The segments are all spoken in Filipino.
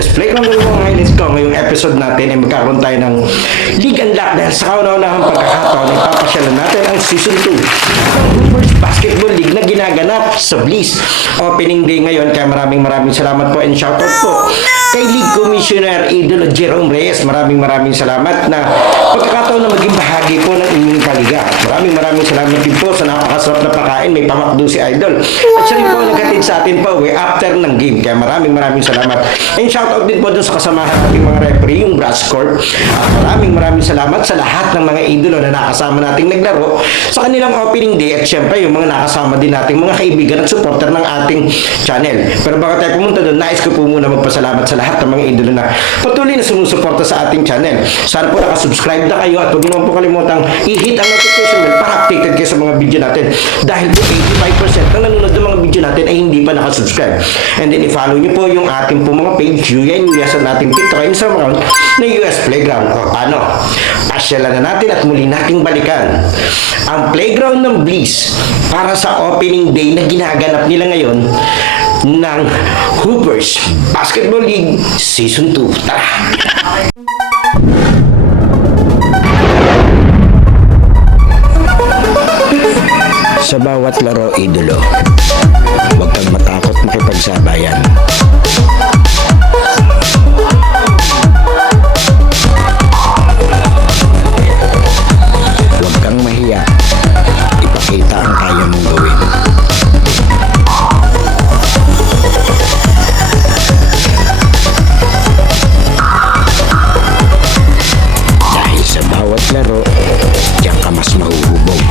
Yes, Playground ng mga highlights ko. Ngayong episode natin ay magkakaroon tayo ng League Unlock dahil sa kauna-unahang pagkakataon ay papasyalan natin ang Season 2 ng Hoopers Basketball League na ginaganap sa Bliss. Opening day ngayon, kaya maraming salamat po and shoutout po kay League Commissioner Idolo Jerome Reyes. Maraming salamat na pagkakataon na maging bahagi po ng inyong paliga. Maraming salamat din po sa napakasarap na pagkain. May pamakdo si Idol. At siya rin po naghatid sa atin pa after ng game. Kaya maraming salamat. And shoutout din po dun sa kasamahan nating mga referee, yung Brass Court. At maraming salamat sa lahat ng mga idolo na nakasama nating naglaro sa kanilang opening day. At syempre, yung mga nakasama din nating mga kaibigan at supporter ng ating channel. Pero baka tayo pumunta doon, nais ko po muna magpasalamat sa lahat ng mga idolo na patuloy na sumusuporta sa ating channel. Sana po nakasubscribe na kayo at huwag naman po kalimutang i-hit ang notification bell para updated kayo sa mga video natin. Dahil po 85% ng nanonood ng mga video natin ay hindi pa nakasubscribe. And then i-follow nyo po yung ating po mga page, US at ating TikTok and Instagram account na US Playground. O ano, pasyalan na natin at muli nating balikan ang Playground ng Bliss para sa opening day na ginaganap nila ngayon ng Hoopers Basketball League Season 2. Tara! Sa bawat laro, idolo, huwag kang matakot makipagsabayan. Huwag kang mahiya. Ipakita ang kaya mong gawin. Dahil sa bawat laro, diyan ka mas mahuhubog.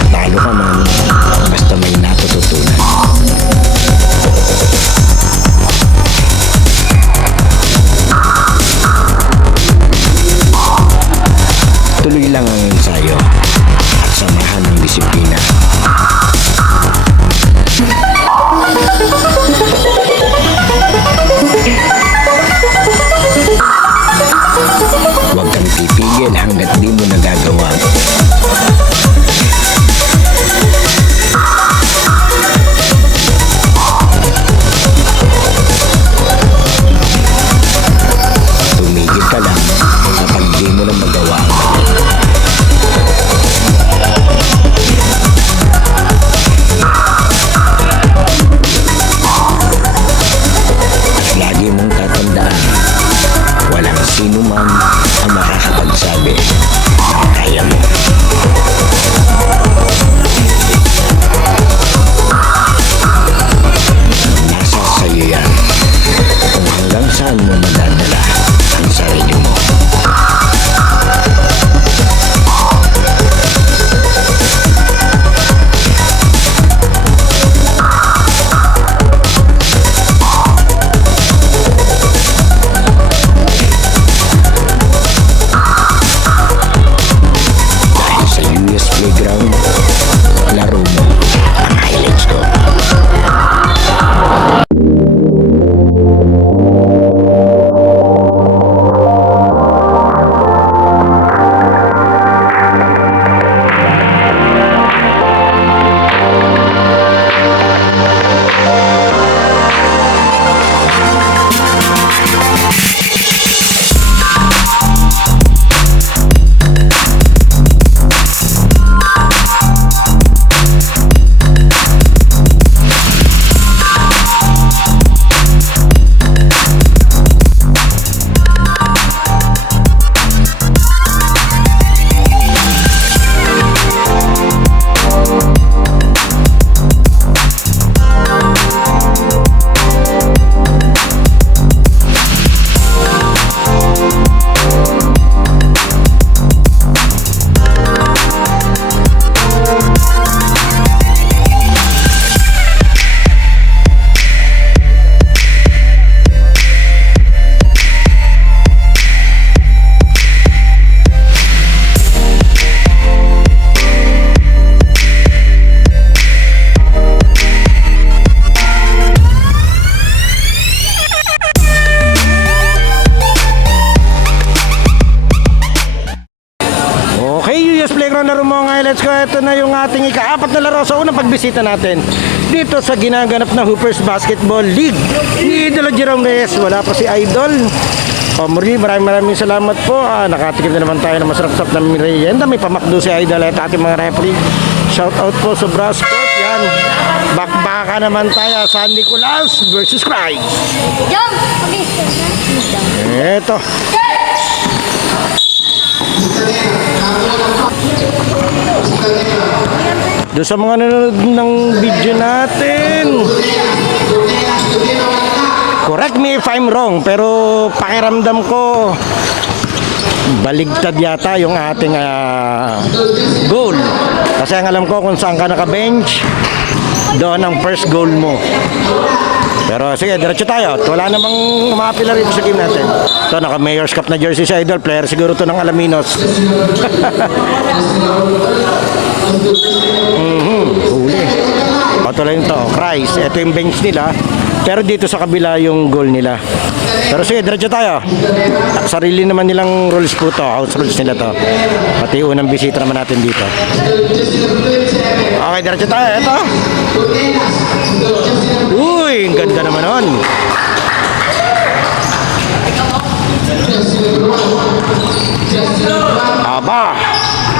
Natalo ka man, basta may natututunan. Tuloy lang ang ensayo at samahan ng disiplina. Huwag kang titigil hanggat di mo nagagawa. Tumigil ka lang kapag di mo na magawa. At lagi mong tatandaan, walang sino man ang makakapagsabi na Studios Playground na mga let's go. Ito na yung ating ika-4 na laro sa unang pagbisita natin dito sa ginaganap na Hoopers Basketball League ni Idol Jerome Reyes. Wala pa si Idol. Muli, maraming salamat po. Nakatikim na naman tayo ng masarap-sarap na merienda. May pamakdo si Idol at ating mga referee. Shout out po sa Brasport. Yan. Bakbaka naman tayo. San Nicolas versus Christ. Jump! Ito. Doon sa mga nanonood ng video natin, correct me if I'm wrong, pero pakiramdam ko baligtad yata yung ating goal. Kasi ang alam ko kung saan ka naka-bench, doon ang first goal mo. Pero sige, diretso tayo. Wala namang umapila rito sa game natin. Ito, naka-Mayor's Cup na jersey si Idol. Player siguro to ng Alaminos. Huli. Ito lang ito. Christ. Ito yung bench nila. Pero dito sa kabila yung goal nila. Pero sige, diretso tayo. Sarili naman nilang rules po to. House rules nila to. Pati unang bisita naman natin dito. Okay, diretso tayo. Ito. Uy, ang ganda naman nun. Aba,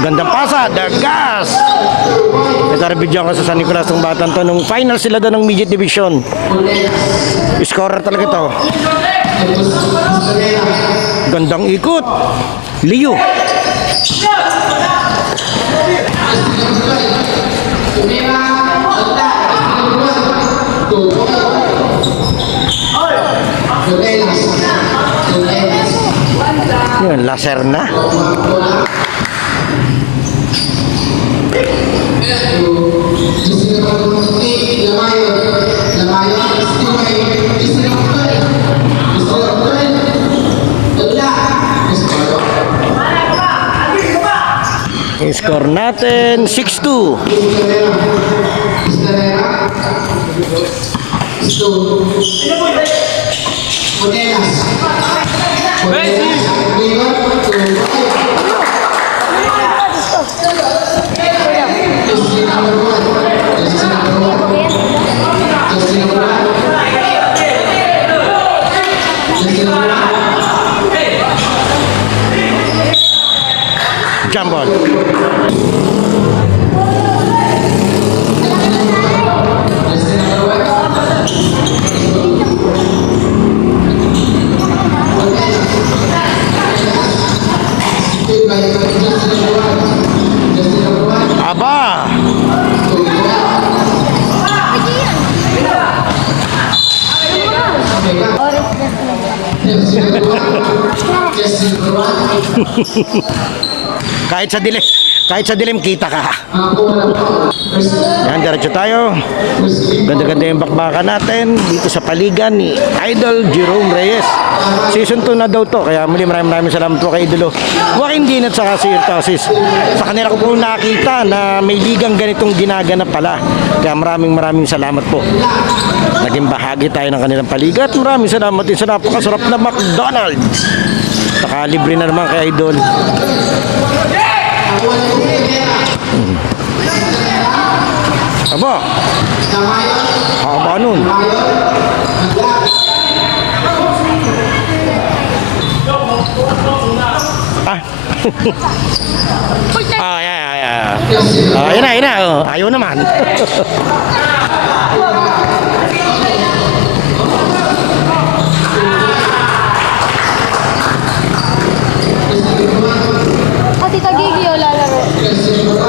gandang pasa, dagas. Nagka-review ko sa San Nicolas ng batang to. Nung final sila doon ng midget division. Scorer talaga to. Gandang ikot. Leo. Yun, laser na. Score natin 6-2. Jump ball. Aba. Kahit sa dilim kita ka. Yan, diretso tayo. Ganda-ganda yung bakbakan natin dito sa paligan ni Idol Jerome Reyes. Season 2 na daw to, kaya muli maraming salamat po kay Idolo Joaquin Din at saka si Irtasis. Sa kanila ko po nakita na may ligang ganitong ginaganap pala. Kaya maraming salamat po. Naging bahagi tayo ng kanilang paligat. Maraming salamat din sa napakasarap na McDonald's. Saka libre na naman kay Idol. Aba, haba nun. Yan na. Ayaw naman. Tita Gigi o lalaro?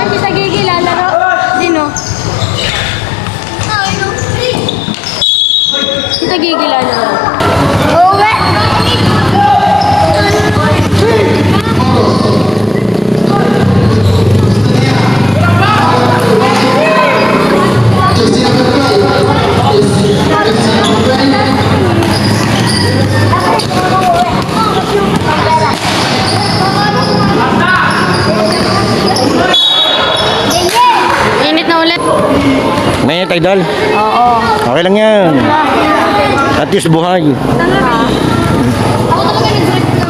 Tita Gigi lalaro? Sino? Tita Gigi lalaro? Uwe! Init na ulit. May Idol? Oo. Okay lang yan. At least buhay. Ako talaga nag-grip na.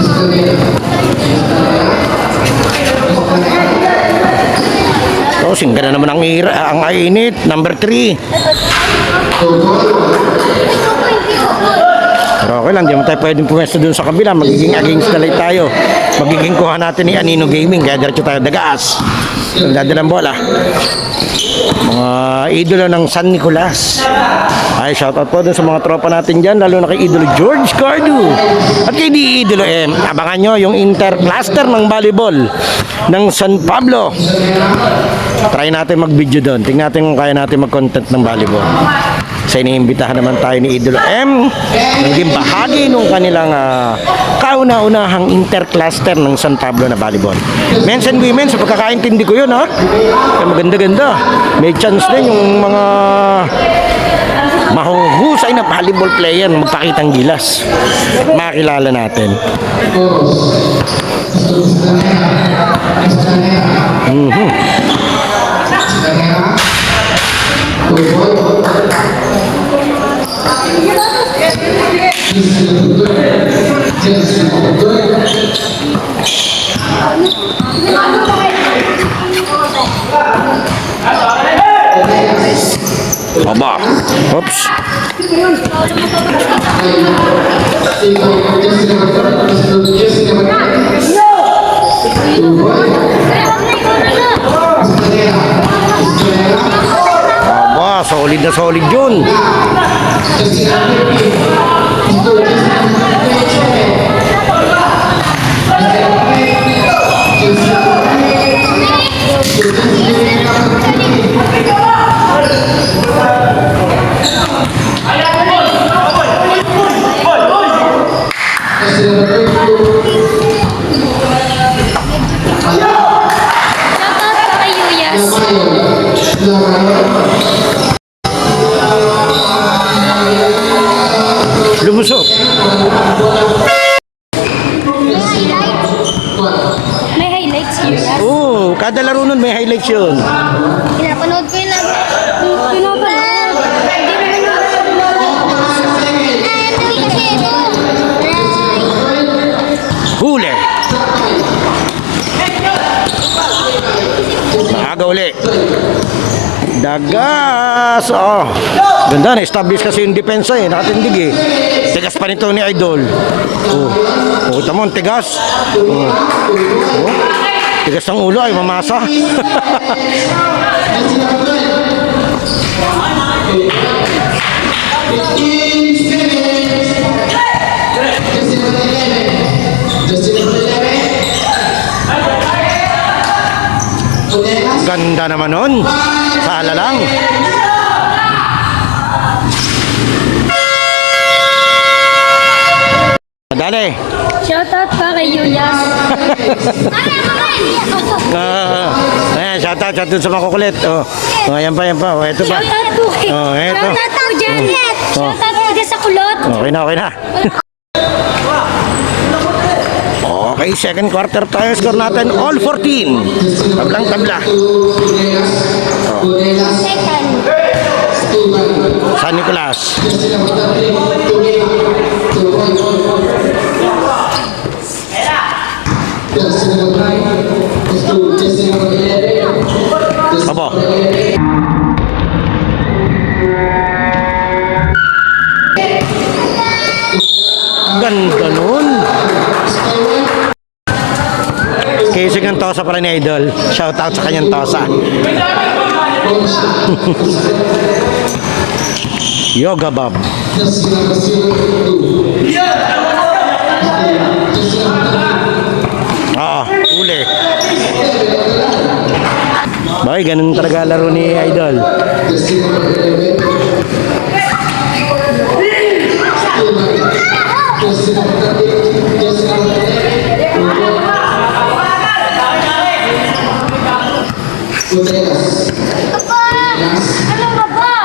Oh, singga na naman ang init. Number 3. Pero okay lang, di mo tayo pwedeng pumesto dun sa kabila. Magiging against the light tayo. Magiging kuha natin ni Anino Gaming. Kaya diretso tayo dagas. Dadalang bola. Mga idolo ng San Nicolas. Ay, shoutout po dun sa mga tropa natin dyan. Lalo na kay idolo George Cardu. At kay di idolo abangan nyo yung intercluster ng volleyball ng San Pablo. Try natin mag-video doon. Tingnan natin kung kaya natin mag-content ng volleyball. Sa iniimbitahan naman tayo ni Idolo M. Naging bahagi nung kanilang kauna-unahang intercluster ng San Pablo na volleyball. Men's and women's, sa pagkakaintindi ko yun, ha? Kaya maganda-ganda. May chance din yung mga mahuhusay na volleyball player na magpakitang gilas. Makilala natin. Aba. Oops. Aba, solid na solid yun. Shoutout pa kay Yuyas. Lumusok. May highlights, Yuyas. Oo, kada laro nun may highlights yun. Pinapanood ko yun lang. Pinapanood. Hindi naman Huli. Maaga uli. Dagas. Oh. Ganda na. Establish kasi yung depensa nakatindig Tigas pa nito ni Idol. Oh. Kita mo, tigas. Oh. Oh. Tigas ng ulo ay mamasa. Ganda naman nun. Sala lang. Madali. Shoutout pa kay Yuyas. Ayan, shoutout sa mga kukulit. Oh, ayan pa. Oh, ito pa. Shoutout po kay... Oh, eto. Shoutout po Janet. Shoutout po dyan sa kulot. Okay na. Okay, second quarter tayo. Score natin all 14. Tablang-tabla. Second. San Nicolas. Abo. Ganda nun. Casing ang tosa para ni Idol. Shout out sa kanyang tosa. Yoga Bob. Uli. Bakit ganun talaga laro ni Idol. Ano ka ba?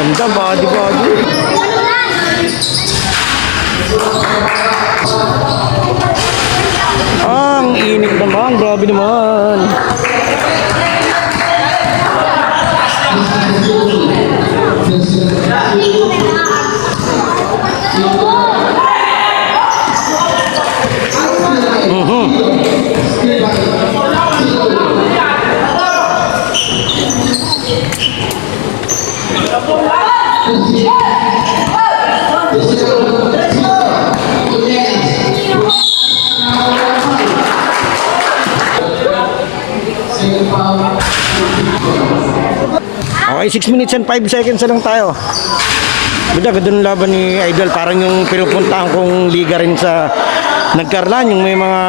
Ganda, body. grabe naman. Okay, 6 minutes and 5 seconds na lang tayo. Ganda ng laban ni Idol. Parang yung pinupuntahan kong liga rin sa Nagkarlan. Yung may mga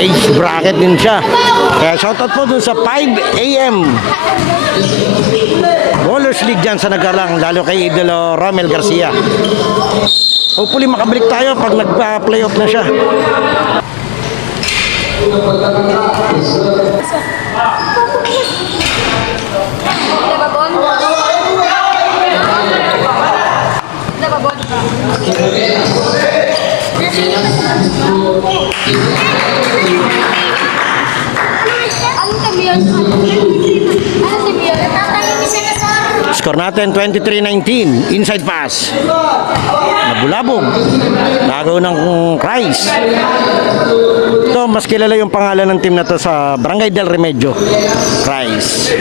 age bracket din siya. Kaya shoutout po dun sa 5 AM Bowlers League dyan sa Nagkarlan. Lalo kay Idol Romel Garcia. Hopefully makabalik tayo pag nag-playoff na siya. Score natin 23-19. Inside pass. Nabulabog. Lagaw ng Christ. Ito, mas kilala yung pangalan ng team na to sa Barangay del Remedio. Christ.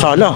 Solo.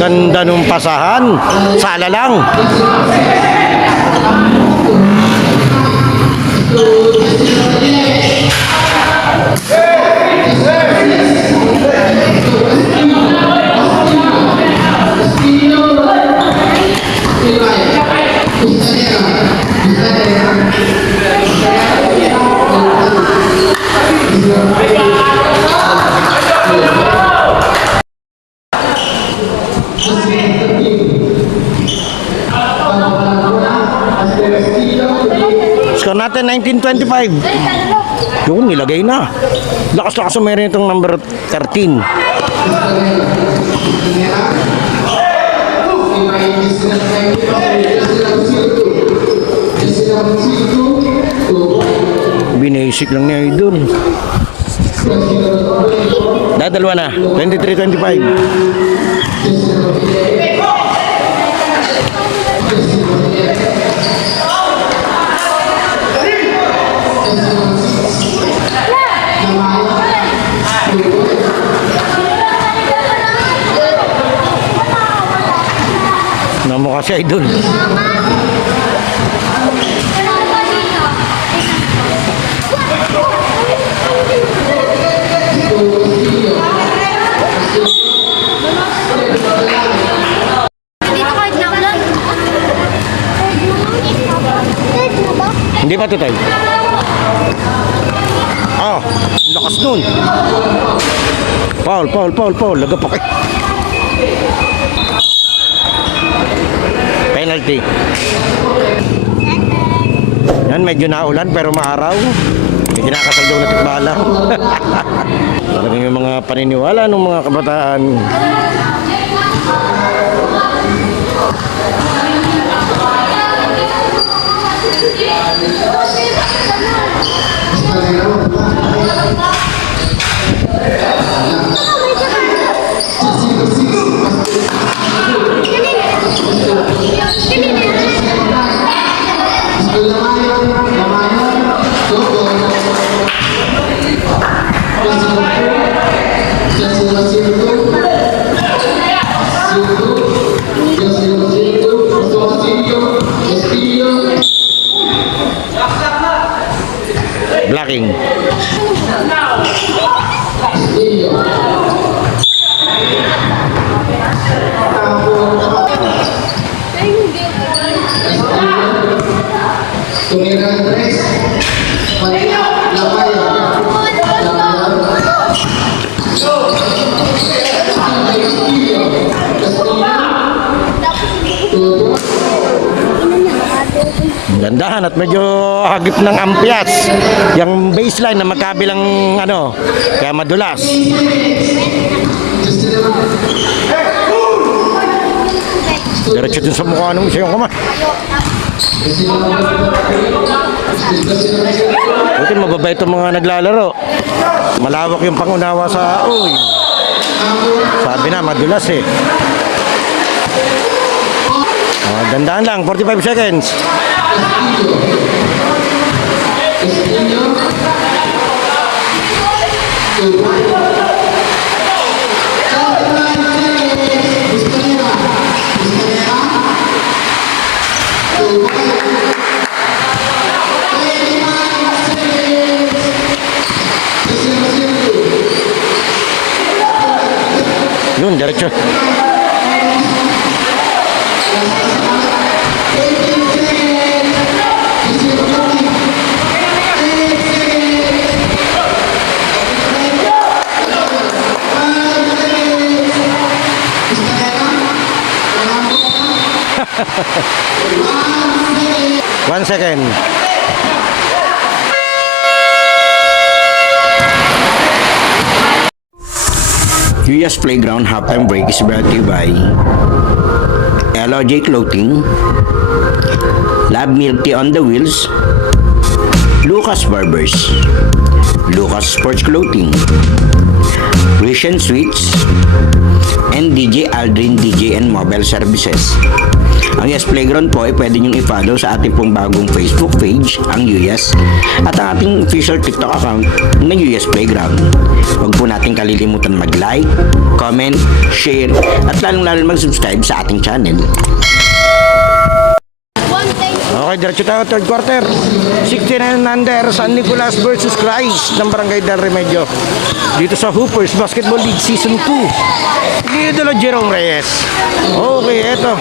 Ganda nung pasahan. Sala lang. Score natin 19-25. Yun, nilagay na. Lakas-lakas meron itong number 13. Binasic lang niya Idol. Dadalwa na. 23-25. Namukha si Idol. Hindi pa tutay. Ah, lakas nun. Foul. Lagapak eh. Penalty. Yan, medyo naulan pero maaraw. Medyo nakasaldaw na tikbalang. Talagang yung mga paniniwala ng mga kabataan. Blocking. Gandahan at medyo hagip ng ampias. Yung baseline na magkabilang ano, kaya madulas. Diretso dun sa mukha nung isa yung kama. Buti mababait itong mga naglalaro. Malawak yung pangunawa sa uy. Sabi na, madulas eh. Dandahan lang, 45 seconds. Yun, diretso. One second. UYAS Playground halftime break is brought to you by LOJ Clothing, Lab Milk Tea on the Wheels, Lucas Barbers, Lucas Sports Clothing, Christian Sweets, and DJ Aldrin DJ and Mobile Services. Ang UYAS Playground po ay pwede niyong i-follow sa ating pong bagong Facebook page, ang UYAS, at ang ating official TikTok account ng UYAS Playground. Huwag po natin kalilimutan mag-like, comment, share, at lalong-lalo mag-subscribe sa ating channel. Okay, diretso tayo, third quarter. 69 under, San Nicolas versus Christ ng Barangay Del Remedio. Dito sa Hoopers Basketball League Season 2. Idolo Jerome Reyes. Okay, eto.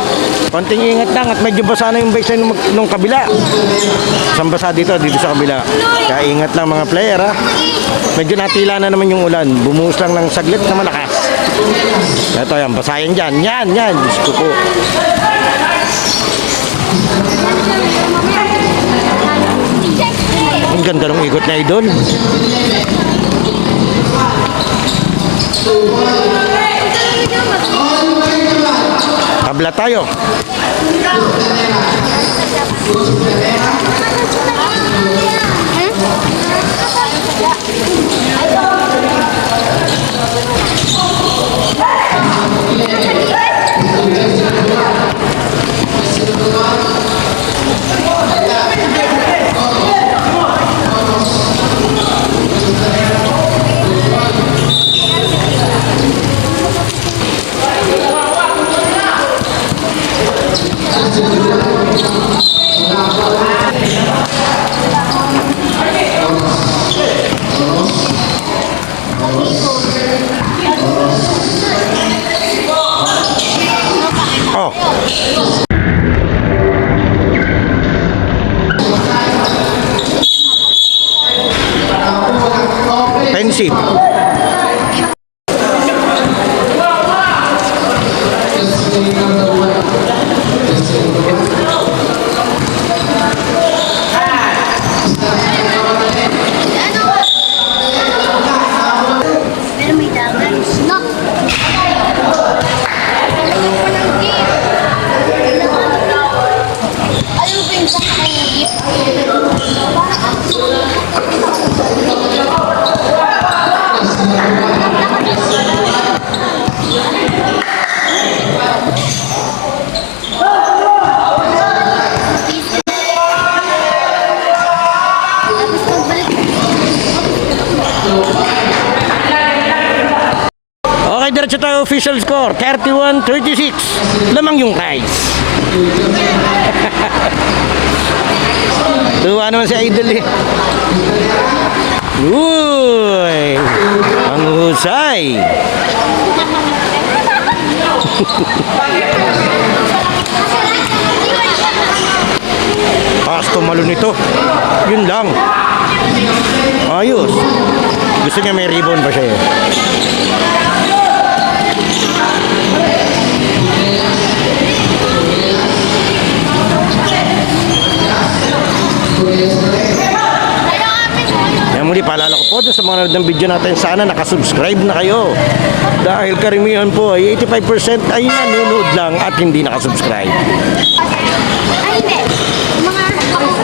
Konting ingat lang at medyo basa na yung baseline nung kabila. Saan basa dito sa kabila. Kaya ingat lang mga player ha. Medyo natila na naman yung ulan. Bumuhos lang ng saglit na malakas. Eto yan, basahin dyan. Yan. Diyos ko po. Ang ganda ng ikot na idol. Tabla tayo. Oh. Pensive. Okay, diretso tayo. Official score, 31-36. Lamang yung prize. Tuwa naman si Idol eh. Uy! Ang husay! Pasto malo nito. Yun lang. Ayos. Gusto niya may ribbon pa siya eh. Kaya muli paalala ko po doon sa mga nanonood ng video natin, sana nakasubscribe na kayo. Dahil karamihan po ay 85% ay nanonood lang at hindi nakasubscribe. Ay, hindi. Mga dalawang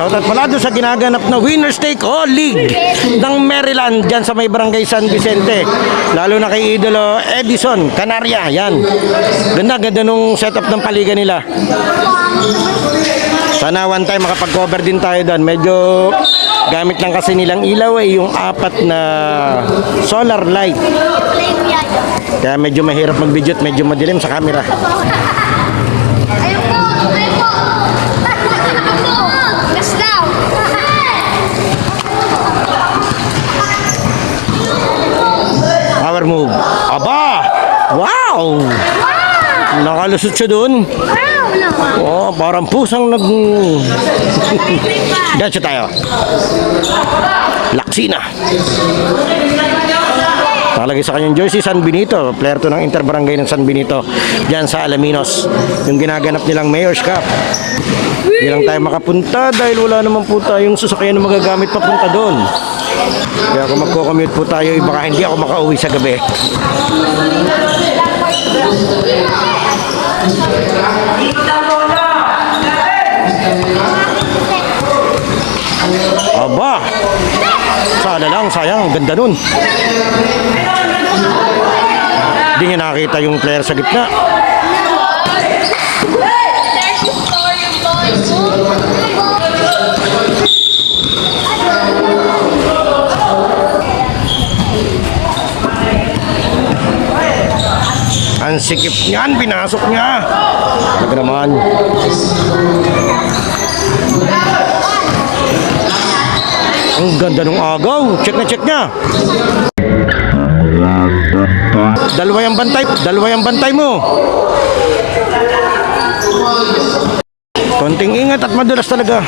Shoutout pala doon sa ginaganap na Winners Take All League ng Maryland dyan sa may barangay San Vicente. Lalo na kay Idolo Edison, Canaria. Yan. Ganda nung setup ng paligan nila. Sana one time makapag-cover din tayo doon. Medyo gamit lang kasi nilang ilaw ay yung 4 na solar light. Kaya medyo mahirap mag-video at medyo madilim sa camera. Ayun po! Ayun po! Gas daw! Power move. Aba! Wow! Nakalusot siya doon. Wow naman! Oh, parang pusang nag... Diyan tayo. Laksina. Nakalagay sa kanyang jersey, San Benito. Player to ng Interbarangay ng San Benito. Diyan sa Alaminos. Yung ginaganap nilang Mayor's Cup. Hindi lang tayo makapunta dahil wala naman po tayong sasakyan na magagamit papunta doon. Kaya kung magko-commute po tayo, baka hindi ako makauwi sa gabi. Aba! Sana lang, sayang. Ang ganda nun. Hindi niya nakita yung player sa gitna. Ang sikip niyan, pinasok niya. Talaga naman. Ang ganda ng agaw. Check na check niya. Dalawa yung bantay mo. Konting ingat at madulas talaga.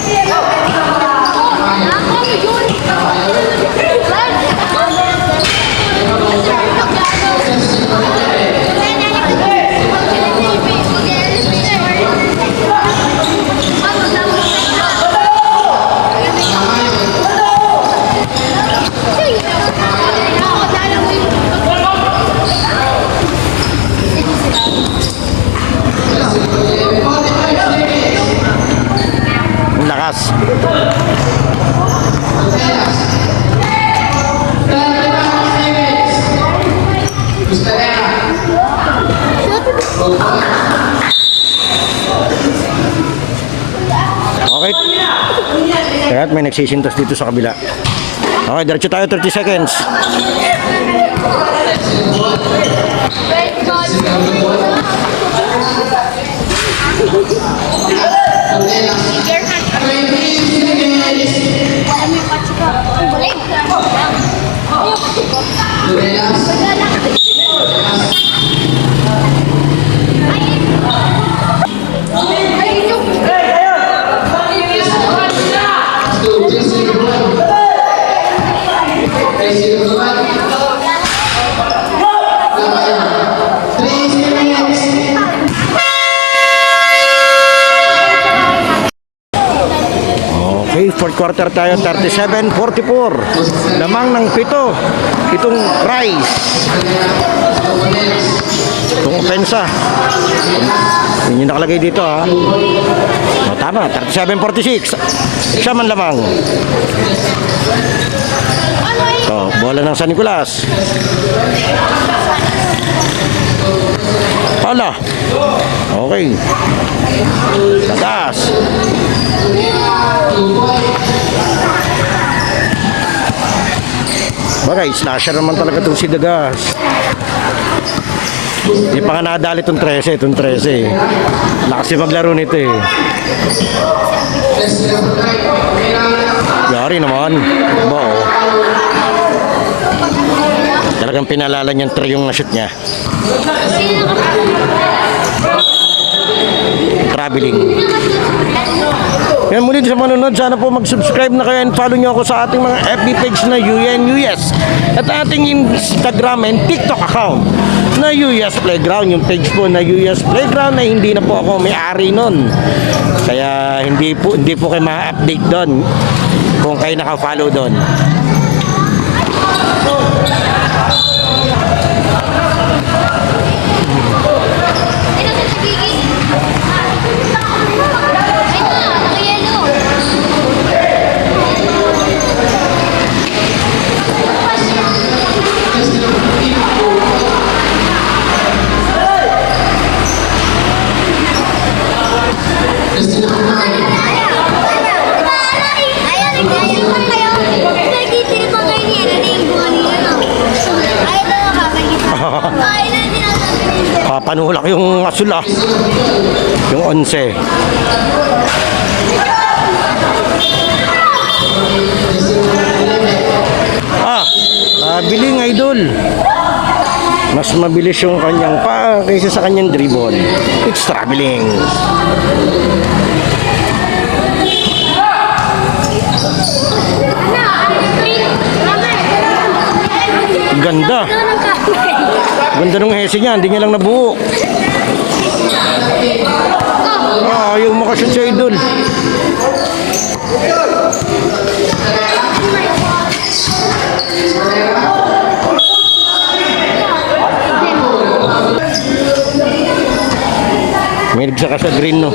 Ang lakas. Okay. Kaya may nagsisintas dito sa kabila. Okay, diretso tayo 30 seconds. fourth quarter tayo, 37-44. Lamang ng 7. Itong Rice. Itong opensa. Yun yung nakalagay dito ha. O, tama, 37-46. Siya man lamang. O, bola ng San Nicolas. Ala. Okay. Tatas. Bagay, slasher naman talaga itong si Dagas. Hindi pa nga nadali itong 13. Lakas yung maglaro nito eh. Yari naman. Bao. Talagang pinalala niyang 3 yung na-shoot niya. Traveling. Yan muli sa manonood, sana po mag-subscribe na kayo and follow nyo ako sa ating mga FB page na UNUS at ating Instagram and TikTok account na UUS Playground. Yung page po na UUS Playground na hindi na po ako may-ari nun. Kaya hindi po kayo ma-update doon kung kayo naka-follow doon. Papanulak yung asul ah. Yung 11. Biling idol. Mas mabilis yung kanyang pa kaysa sa kanyang dribble. It's traveling. Ganda. Ganda ng hese niya, hindi niya lang nabuo. Ayaw makashoot sa idol. May nagsaka sa green, no?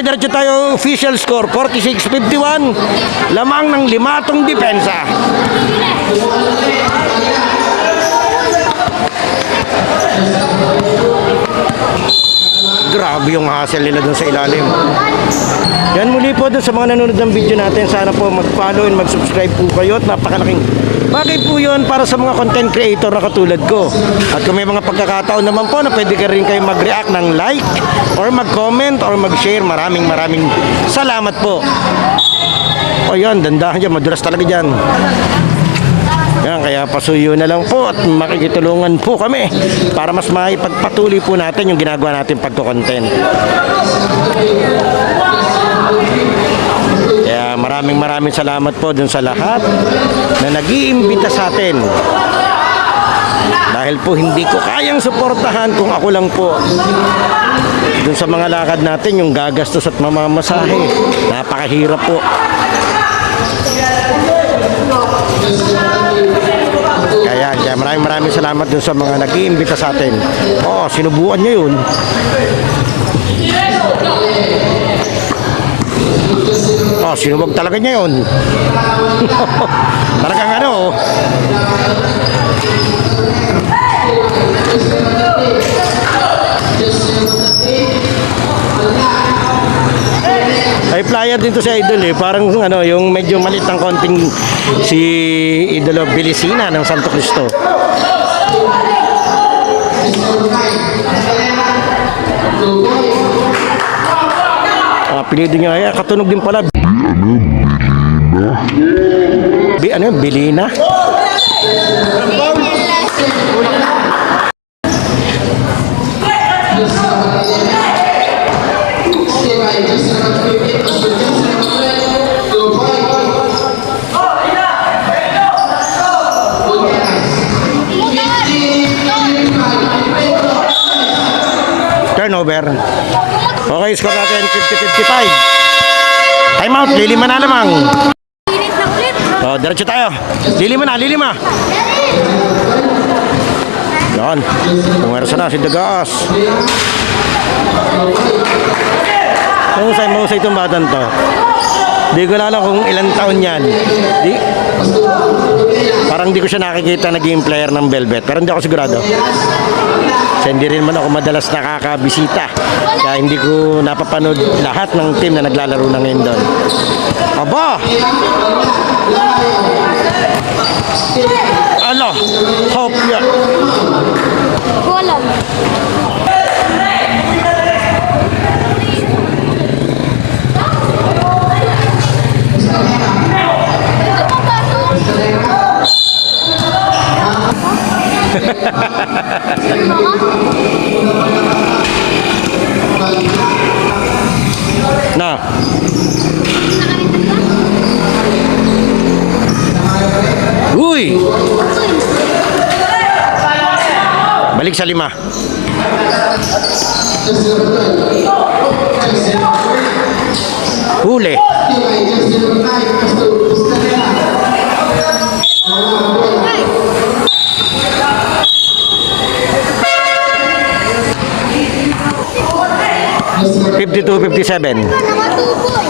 Diretso tayo, official score 46-51, lamang ng 5 tong depensa. Grabe yung hassle nila dun sa ilalim. Yan muli po dun sa mga nanonood ng video natin, sana po mag-follow and mag-subscribe po kayo at napakalaking bagay po yun para sa mga content creator na katulad ko. At kung may mga pagkakataon naman po na pwede ka rin kayo mag-react ng like or mag-comment or mag-share, maraming salamat po. O yan, dandahan dyan, madulas talaga dyan. Yan, kaya pasuyo na lang po at makikitulungan po kami para mas maipagpatuloy po natin yung ginagawa natin pagko-content. Kaya maraming salamat po dun sa lahat na nag-iimbita sa atin. Dahil po hindi ko kayang suportahan kung ako lang po. Dun sa mga lakad natin, yung gagastos at mamamasahe, napakahirap po. Kaya maraming salamat dun sa mga nag-iimbita sa atin. Oo, sinubukan niya yun. Oh, sinubog talaga niya yun. Talagang ano. din to si Idol eh. Parang ano, yung medyo maliit ng konting si Idolo Belisina ng Santo Cristo. Apelido niya ay katunog din pala. Ano yun? Belina? Turnover. Okay, score natin 50-55. Time out, lilima na lamang. Init na ulit. So, diretso tayo. Lilima na, lilima. Yan. Pumersa na si Dagaas. Mahusay itong batang to. Di ko alam kung ilang taon yan. Parang di ko siya nakikita naging player ng Velvet. Pero hindi ako sigurado. Kasi hindi rin man ako madalas nakakabisita. Kaya hindi ko napapanood lahat ng team na naglalaro na ngayon doon. Aba! Ano? Hope yan. Walang. Na. Uy! Balik sa 5. Huli. $52-57. Nakatubo eh.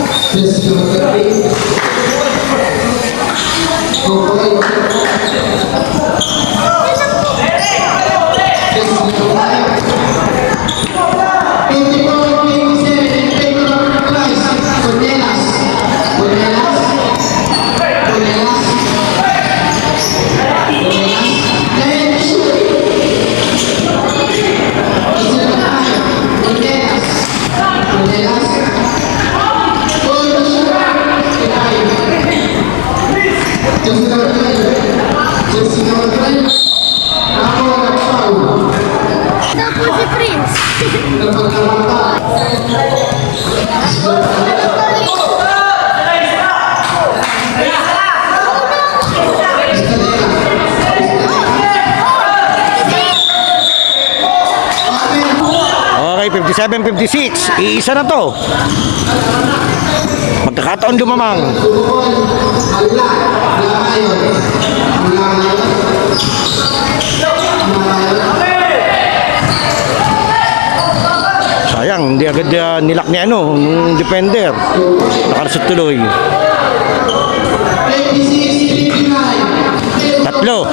Tapos si Prince. Okay, 57-56. Iisa na to. Magkakataon lumamang. Sayang, hindi agad nilak ni ano, nung defender. Nakalusot tuloy. 3.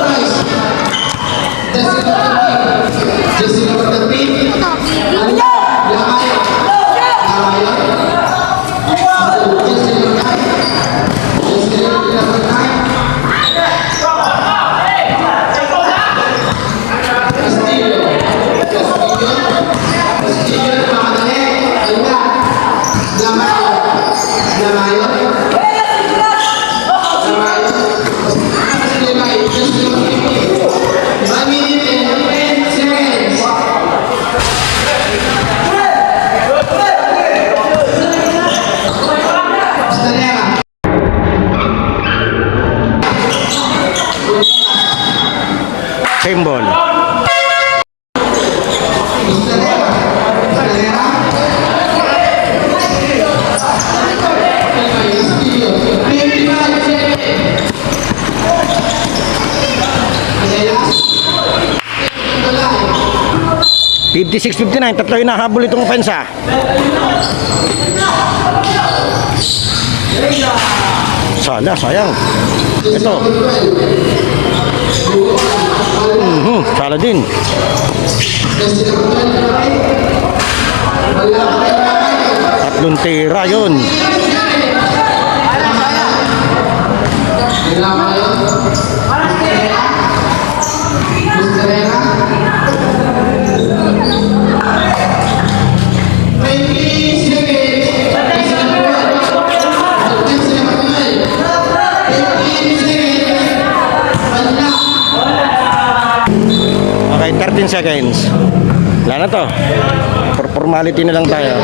Same ball. $56-59, tatlo yung nahabol itong opensa. Sayang. Ito. Sala din. Tatlong tira yun. seconds. Wala na to. For formality na lang tayo.